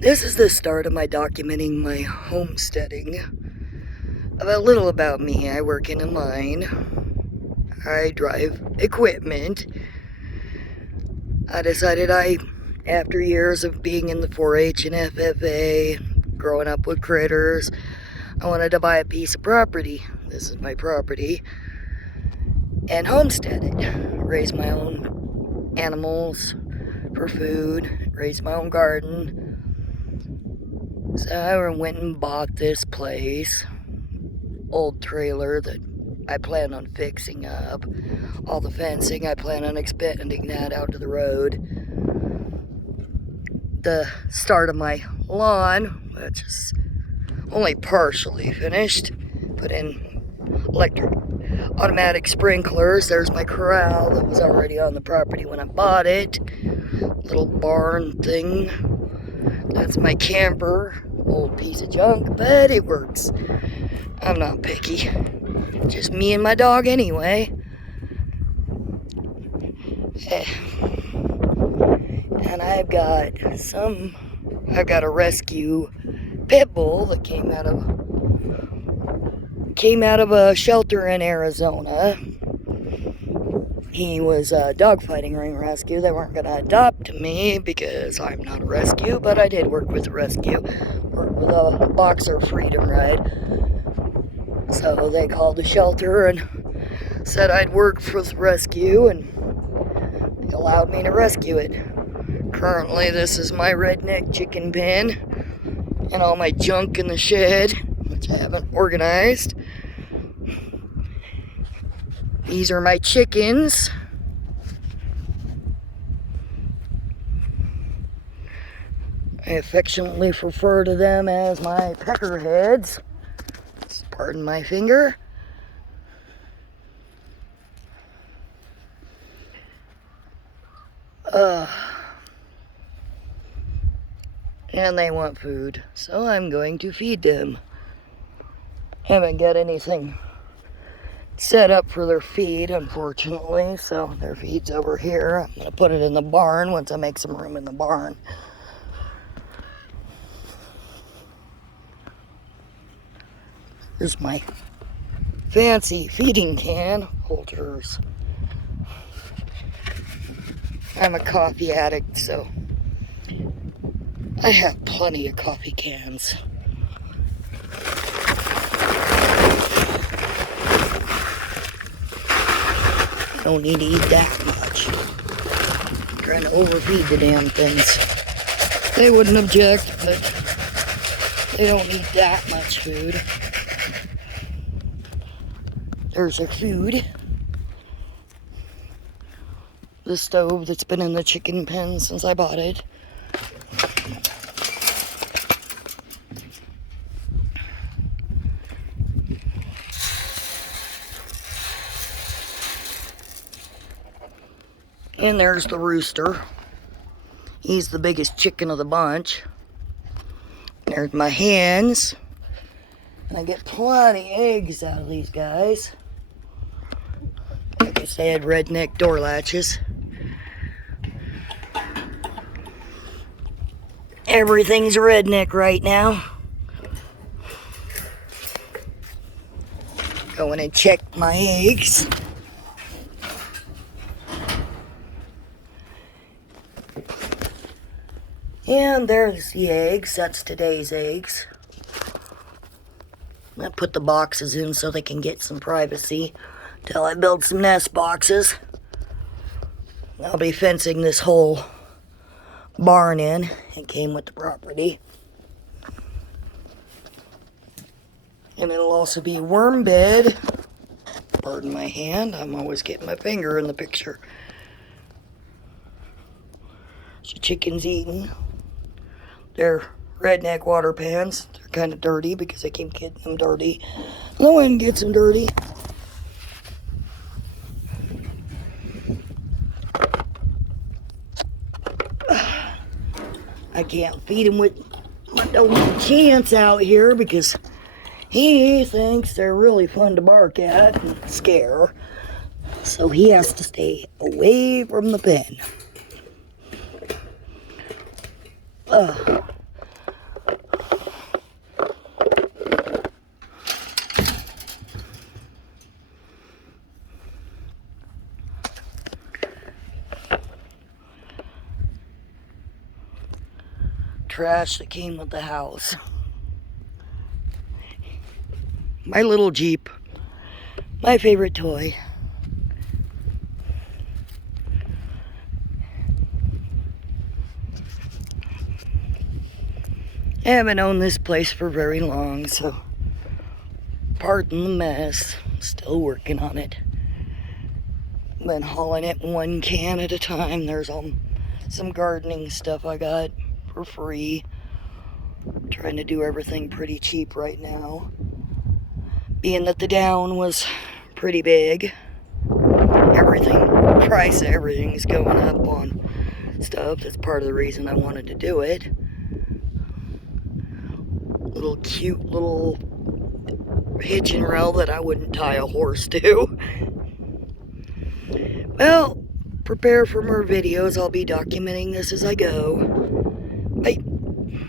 This is the start of my documenting my homesteading. A little about me. I work in a mine. I drive equipment. I decided after years of being in the 4-H and FFA, growing up with critters, I wanted to buy a piece of property. This is my property. And homestead it. Raise my own animals for food. Raise my own garden. So I went and bought this place. Old trailer that I plan on fixing up. All the fencing, I plan on expanding that out to the road. The start of my lawn, which is only partially finished. Put in electric automatic sprinklers. There's my corral that was already on the property when I bought it. Little barn thing. That's my camper. Old piece of junk, but it works. I'm not picky. Just me and my dog anyway. And I've got a rescue pit bull that came out of a shelter in Arizona. He was a dogfighting ring rescue. They weren't going to adopt me because I'm not a rescue, but I did work with a rescue. Worked with a boxer freedom ride. So they called the shelter and said I'd work for the rescue, and they allowed me to rescue it. Currently, this is my redneck chicken pen and all my junk in the shed, which I haven't organized. These are my chickens. I affectionately refer to them as my peckerheads. Pardon my finger. And they want food, so I'm going to feed them. Haven't got anything set up for their feed, unfortunately, so their feed's over here. I'm going to put it in the barn once I make some room in the barn. Here's my fancy feeding can holders. I'm a coffee addict, so I have plenty of coffee cans. I don't need to eat that much. I'm trying to overfeed the damn things. They wouldn't object, but they don't need that much food. There's their food. The stove that's been in the chicken pen since I bought it. And there's the rooster. He's the biggest chicken of the bunch. There's my hens. And I get plenty of eggs out of these guys. Like I said, redneck door latches. Everything's redneck right now. Going and check my eggs. And there's the eggs. That's today's eggs. I put the boxes in so they can get some privacy till I build some nest boxes. I'll be fencing this whole barn in. It came with the property. And it'll also be a worm bed. Pardon my hand. I'm always getting my finger in the picture. So chickens eating. They're redneck water pans. They're kind of dirty because I keep getting them dirty. No one gets them dirty. I can't feed him with my dog Chance out here because he thinks they're really fun to bark at and scare. So he has to stay away from the pen. trash that came with the house. My little Jeep. My favorite toy. I haven't owned this place for very long, so pardon the mess. Still working on it. Been hauling it one can at a time. There's some gardening stuff I got for free. Trying to do everything pretty cheap right now. Being that the down was pretty big. Price of everything's going up on stuff. That's part of the reason I wanted to do it. Little cute little hitching rail that I wouldn't tie a horse to. Well, prepare for more videos. I'll be documenting this as I go.